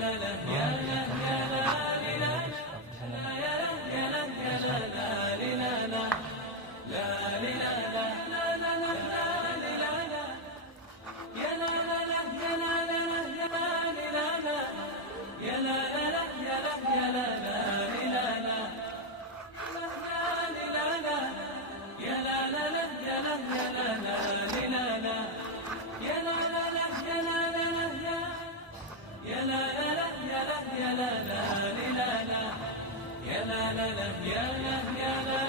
لا لا يا لا يا لا لا يا لا يا لا يا لا لا لا لا لا لا لا يا لا لا لا يا لا لا لا يا لا لا يا لا يا لا يا لا لا لا يا لا يا لا يا لا يا لا يا لا يا لا يا لا يا لا يا لا يا لا